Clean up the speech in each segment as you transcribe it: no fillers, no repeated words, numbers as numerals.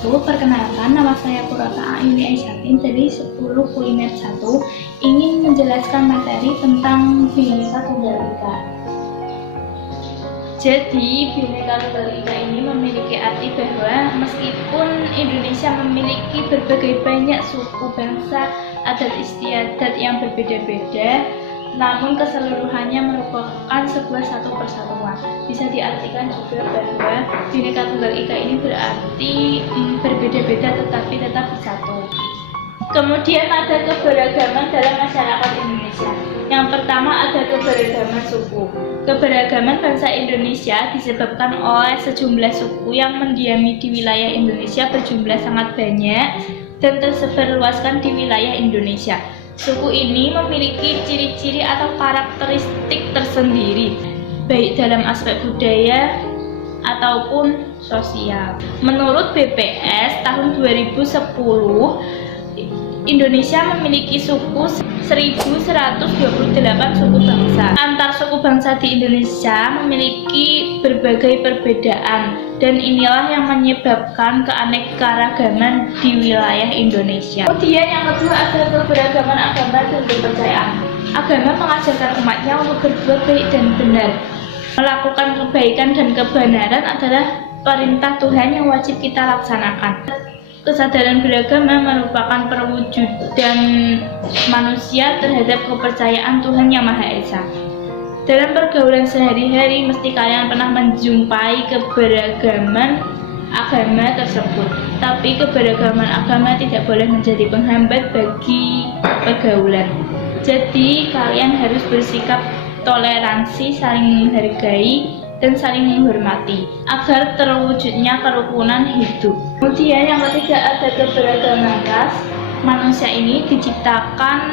wabarakatuh. Perkenalkan, nama saya Purwata Ayuni Aisyah dari 10 Kuliner 1 ingin menjelaskan materi tentang Bhinneka Tunggal Ika. Jadi, Bhinneka Tunggal Ika ini memiliki arti bahwa meskipun Indonesia memiliki berbagai banyak suku, bangsa, adat istiadat yang berbeda-beda, namun keseluruhannya merupakan sebuah satu persatuan. Bisa diartikan juga bahwa Bhinneka Tunggal Ika ini berarti berbeda-beda tetapi tetap bersatu. Kemudian ada keberagaman dalam masyarakat Indonesia. Yang pertama ada keberagaman suku. Keberagaman bangsa Indonesia disebabkan oleh sejumlah suku yang mendiami di wilayah Indonesia berjumlah sangat banyak dan tersebar luaskan di wilayah Indonesia. Suku ini memiliki ciri-ciri atau karakteristik tersendiri, baik dalam aspek budaya ataupun sosial. Menurut BPS tahun 2010, Indonesia memiliki suku 1128 suku bangsa. Antar suku bangsa di Indonesia memiliki berbagai perbedaan dan inilah yang menyebabkan keanekaragaman di wilayah Indonesia. Kemudian yang kedua ada keberagaman agama dan kepercayaan. Agama mengajarkan umatnya untuk berbuat baik dan benar. Melakukan kebaikan dan kebenaran adalah perintah Tuhan yang wajib kita laksanakan. Kesadaran beragama merupakan perwujudan manusia terhadap kepercayaan Tuhan Yang Maha Esa. Dalam pergaulan sehari-hari, mesti kalian pernah menjumpai keberagaman agama tersebut. Tapi keberagaman agama tidak boleh menjadi penghambat bagi pergaulan. Jadi, kalian harus bersikap toleransi, saling menghargai, dan saling menghormati agar terwujudnya kerukunan hidup. Kemudian yang ketiga ada keberagaman ras. Manusia ini diciptakan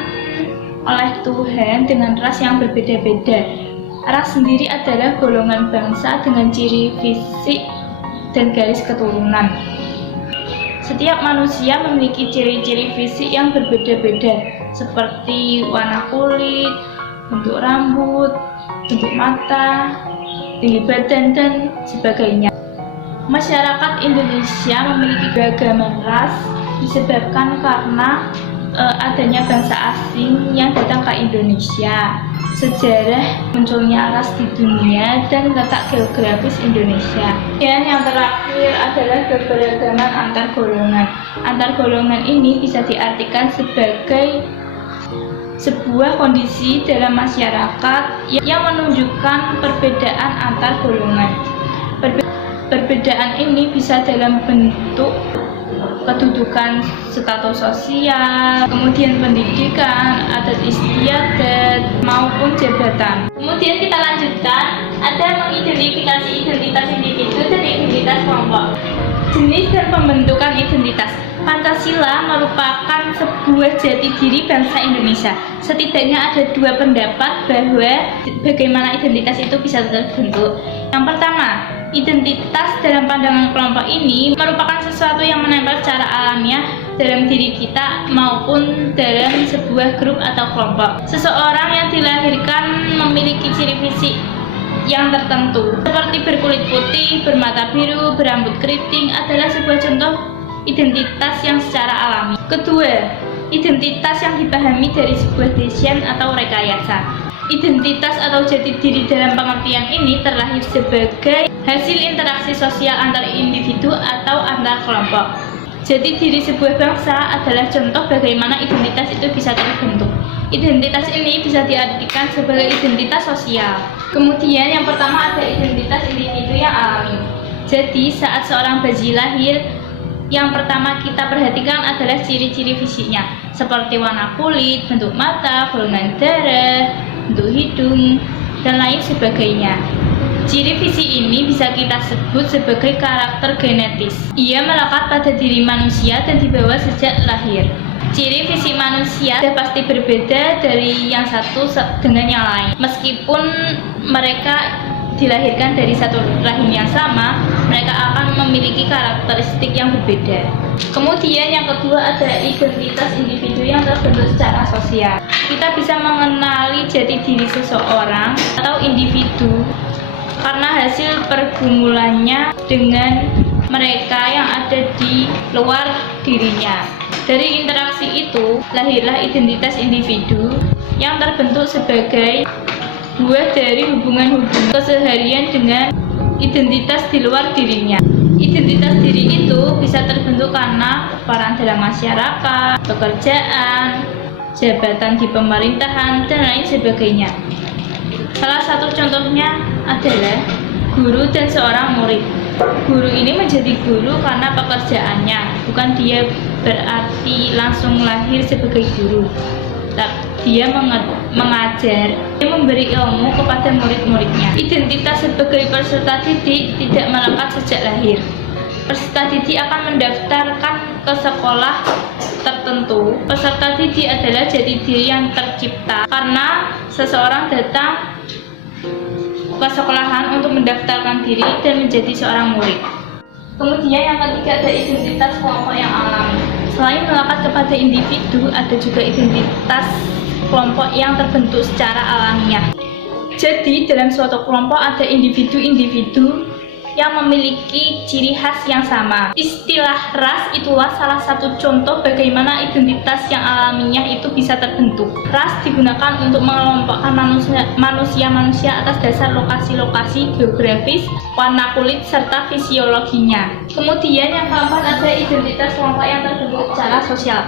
oleh Tuhan dengan ras yang berbeda-beda. Ras sendiri adalah golongan bangsa dengan ciri fisik dan garis keturunan. Setiap manusia memiliki ciri-ciri fisik yang berbeda-beda seperti warna kulit, bentuk rambut, bentuk mata, tinggi badan, dan sebagainya. Masyarakat Indonesia memiliki beragam ras disebabkan karena adanya bangsa asing yang datang ke Indonesia, sejarah munculnya ras di dunia, dan letak geografis Indonesia. Dan yang terakhir adalah keberagaman antar golongan. Antar golongan ini bisa diartikan sebagai sebuah kondisi dalam masyarakat yang menunjukkan perbedaan antar golongan. Perbedaan ini bisa dalam bentuk kedudukan status sosial, kemudian pendidikan, adat istiadat, maupun jabatan. Kemudian kita lanjutkan, ada mengidentifikasi identitas individu dan identitas kelompok. Jenis dan pembentukan identitas. Pancasila merupakan sebuah jati diri bangsa Indonesia. Setidaknya ada dua pendapat bahwa bagaimana identitas itu bisa terbentuk. Yang pertama, identitas dalam pandangan kelompok ini merupakan sesuatu yang menempel secara alamiah dalam diri kita maupun dalam sebuah grup atau kelompok. Seseorang yang dilahirkan memiliki ciri fisik yang tertentu, seperti berkulit putih, bermata biru, berambut keriting adalah sebuah contoh identitas yang secara alami. Kedua, identitas yang dipahami dari sebuah desain atau rekayasa. Identitas atau jati diri dalam pengertian ini terlahir sebagai hasil interaksi sosial antar individu atau antar kelompok. Jati diri sebuah bangsa adalah contoh bagaimana identitas itu bisa terbentuk. Identitas ini bisa diartikan sebagai identitas sosial. Kemudian yang pertama ada identitas individu yang alami. Jadi saat seorang bayi lahir, yang pertama kita perhatikan adalah ciri-ciri fisiknya, seperti warna kulit, bentuk mata, golongan darah, bentuk hidung, dan lain sebagainya. Ciri fisik ini bisa kita sebut sebagai karakter genetis. Ia melekat pada diri manusia dan dibawa sejak lahir. Ciri fisik manusia pasti berbeda dari yang satu dengan yang lain. Meskipun mereka dilahirkan dari satu rahim yang sama, mereka akan memiliki karakteristik yang berbeda. Kemudian yang kedua ada identitas individu yang terbentuk secara sosial. Kita bisa mengenali jati diri seseorang atau individu karena hasil pergumulannya dengan mereka yang ada di luar dirinya. Dari interaksi itu, lahirlah identitas individu yang terbentuk sebagai buah dari hubungan-hubungan keseharian dengan identitas di luar dirinya. Identitas diri itu bisa terbentuk karena peran dalam masyarakat, pekerjaan, jabatan di pemerintahan, dan lain sebagainya. Salah satu contohnya adalah guru dan seorang murid. Guru ini menjadi guru karena pekerjaannya, bukan dia berarti langsung lahir sebagai guru. Dia mengajar, dia memberi ilmu kepada murid-muridnya. Identitas sebagai peserta didik tidak melekat sejak lahir. Peserta didik akan mendaftarkan ke sekolah tertentu. Peserta didik adalah jati diri yang tercipta karena seseorang datang ke sekolahan untuk mendaftarkan diri dan menjadi seorang murid. Kemudian yang ketiga ada identitas kelompok yang alami. Selain melekat kepada individu, ada juga identitas kelompok yang terbentuk secara alamiah. Jadi dalam suatu kelompok ada individu-individu yang memiliki ciri khas yang sama. Istilah ras itulah salah satu contoh bagaimana identitas yang alamiah itu bisa terbentuk. Ras digunakan untuk mengelompokkan manusia-manusia atas dasar lokasi-lokasi geografis, warna kulit, serta fisiologinya. Kemudian yang keempat ada identitas kelompok yang terbentuk secara sosial.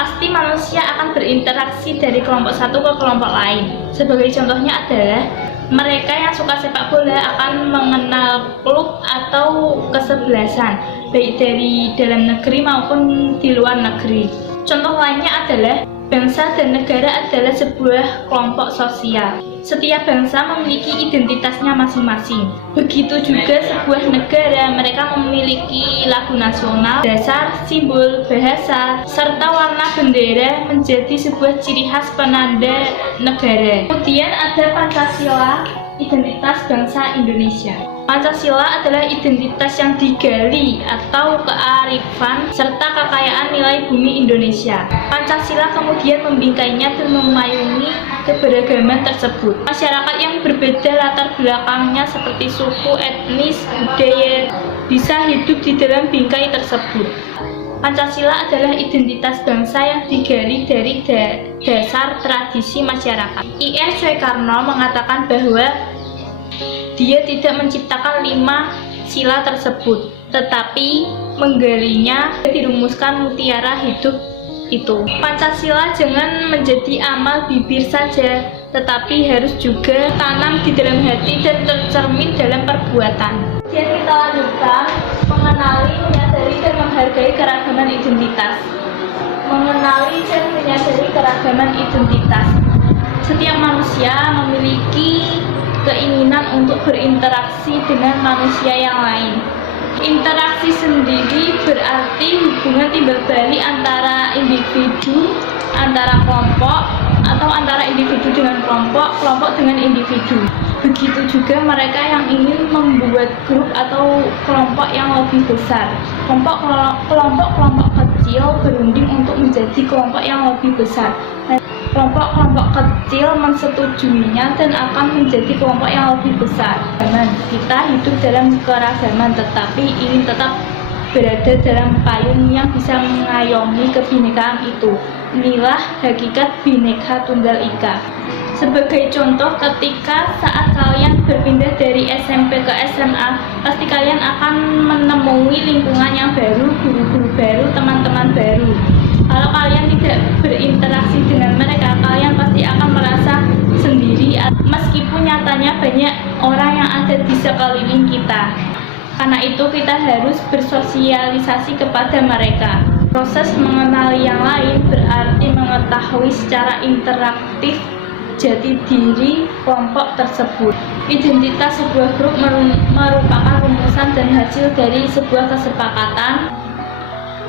Pasti manusia akan berinteraksi dari kelompok satu ke kelompok lain. Sebagai contohnya adalah mereka yang suka sepak bola akan mengenal klub atau kesebelasan, baik dari dalam negeri maupun di luar negeri. Contoh lainnya adalah bangsa dan negara adalah sebuah kelompok sosial. Setiap bangsa memiliki identitasnya masing-masing. Begitu juga sebuah negara, mereka memiliki lagu nasional, dasar, simbol, bahasa, serta warna bendera menjadi sebuah ciri khas penanda negara. Kemudian ada Pancasila, identitas bangsa Indonesia. Pancasila adalah identitas yang digali atau kearifan serta kekayaan nilai bumi Indonesia. Pancasila kemudian membingkainya dan memayungi keberagaman tersebut. Masyarakat yang berbeda latar belakangnya seperti suku, etnis, budaya bisa hidup di dalam bingkai tersebut. Pancasila adalah identitas bangsa yang digali dari dasar tradisi masyarakat. I.R. Soekarno mengatakan bahwa dia tidak menciptakan 5 sila tersebut, tetapi menggalinya dirumuskan mutiara hidup itu. Pancasila jangan menjadi amal bibir saja, tetapi harus juga tanam di dalam hati dan tercermin dalam perbuatan. Kemudian kita lanjutkan mengenali, menyadari, dan menghargai keragaman identitas. Mengenali dan menyadari keragaman identitas. Setiap manusia memiliki keinginan untuk berinteraksi dengan manusia yang lain. Interaksi sendiri berarti hubungan timbal balik antara individu, antara kelompok, atau antara individu dengan kelompok, kelompok dengan individu. Begitu juga mereka yang ingin membuat grup atau kelompok yang lebih besar. Kelompok-kelompok kecil berunding untuk menjadi kelompok yang lebih besar. Kelompok-kelompok kecil mensetujuinya dan akan menjadi kelompok yang lebih besar. Kita hidup dalam keragaman, tetapi ingin tetap berada dalam payung yang bisa mengayomi kebinekaan itu. Inilah hakikat Bhinneka Tunggal Ika. Sebagai contoh, ketika saat kalian berpindah dari SMP ke SMA, pasti kalian akan menemui lingkungan yang baru, guru-guru baru, teman-teman baru. Kalau kalian tidak berinteraksi dengan mereka, kalian pasti akan merasa sendiri, meskipun nyatanya banyak orang yang ada di sekeliling kita. Karena itu kita harus bersosialisasi kepada mereka. Proses mengenali yang lain berarti mengetahui secara interaktif jati diri kelompok tersebut. Identitas sebuah grup merupakan rumusan dan hasil dari sebuah kesepakatan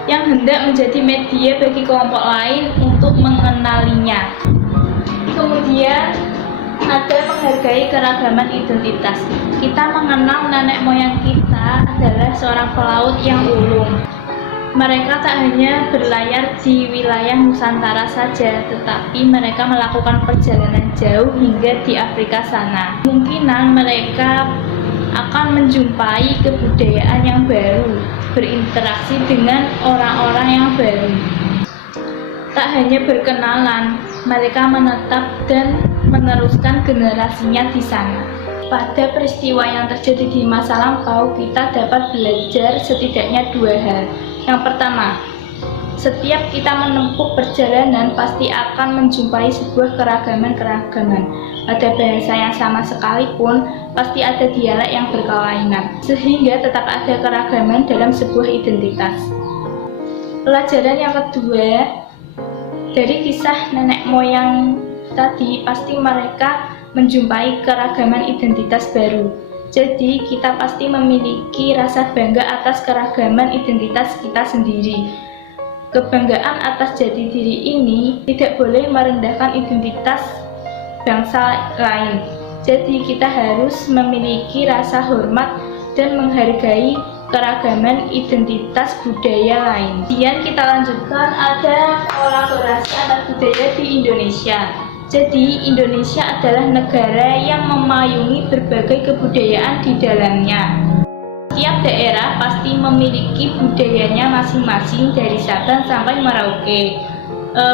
yang hendak menjadi media bagi kelompok lain untuk mengenalinya. Kemudian ada menghargai keragaman identitas. Kita mengenal nenek moyang kita adalah seorang pelaut yang ulung. Mereka tak hanya berlayar di wilayah Nusantara saja, tetapi mereka melakukan perjalanan jauh hingga di Afrika sana. Kemungkinan mereka akan menjumpai kebudayaan yang baru, berinteraksi dengan orang-orang yang baru. Tak hanya berkenalan, mereka menetap dan meneruskan generasinya di sana. Pada peristiwa yang terjadi di masa lampau, kita dapat belajar setidaknya 2 hal. Yang pertama, setiap kita menempuh perjalanan pasti akan menjumpai sebuah keragaman-keragaman. Pada bahasa yang sama sekalipun, pasti ada dialek yang berkelainan, sehingga tetap ada keragaman dalam sebuah identitas. Pelajaran yang kedua, dari kisah nenek moyang tadi, pasti mereka menjumpai keragaman identitas baru. Jadi kita pasti memiliki rasa bangga atas keragaman identitas kita sendiri. Kebanggaan atas jati diri ini tidak boleh merendahkan identitas bangsa lain. Jadi kita harus memiliki rasa hormat dan menghargai keragaman identitas budaya lain. Kemudian kita lanjutkan, ada kolaborasi antar budaya di Indonesia. Jadi Indonesia adalah negara yang memayungi berbagai kebudayaan di dalamnya. Setiap daerah pasti memiliki budayanya masing-masing dari Sabang sampai Merauke.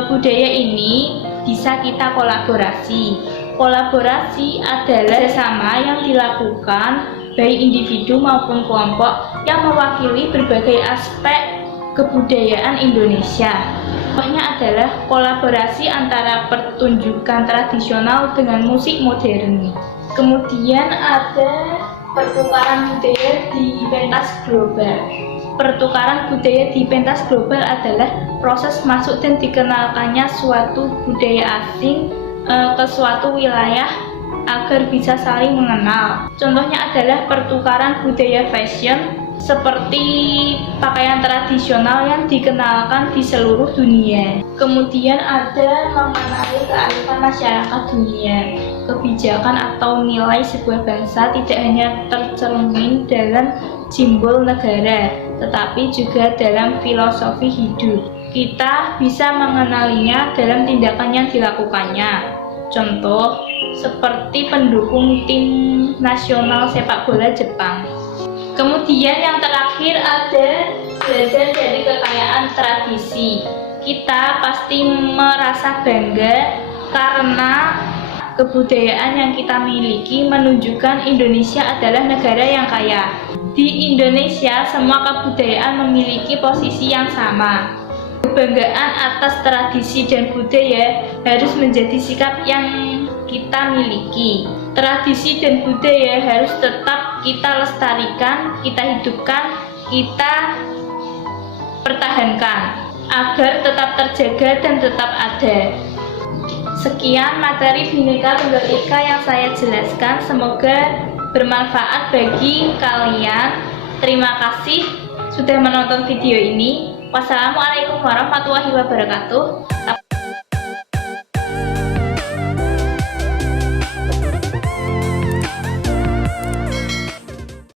Budaya ini bisa kita kolaborasi. Kolaborasi adalah kerjasama yang dilakukan baik individu maupun kelompok yang mewakili berbagai aspek kebudayaan Indonesia. Contohnya adalah kolaborasi antara pertunjukan tradisional dengan musik modern. Kemudian ada pertukaran budaya di pentas global. Pertukaran budaya di pentas global adalah proses masuk dan dikenalkannya suatu budaya asing ke suatu wilayah agar bisa saling mengenal. Contohnya adalah pertukaran budaya fashion, seperti pakaian tradisional yang dikenalkan di seluruh dunia. Kemudian ada mengenai kearifan masyarakat dunia. Kebijakan atau nilai sebuah bangsa tidak hanya tercermin dalam simbol negara, tetapi juga dalam filosofi hidup. Kita bisa mengenalinya dalam tindakan yang dilakukannya. Contoh, seperti pendukung tim nasional sepak bola Jepang. Kemudian yang terakhir ada belajar dari kekayaan tradisi. Kita pasti merasa bangga karena kebudayaan yang kita miliki menunjukkan Indonesia adalah negara yang kaya. Di Indonesia, semua kebudayaan memiliki posisi yang sama. Kebanggaan atas tradisi dan budaya harus menjadi sikap yang kita miliki. Tradisi dan budaya harus tetap kita lestarikan, kita hidupkan, kita pertahankan agar tetap terjaga dan tetap ada. Sekian materi Bhinneka Tunggal Ika yang saya jelaskan, semoga bermanfaat bagi kalian. Terima kasih sudah menonton video ini. Wassalamualaikum warahmatullahi wabarakatuh.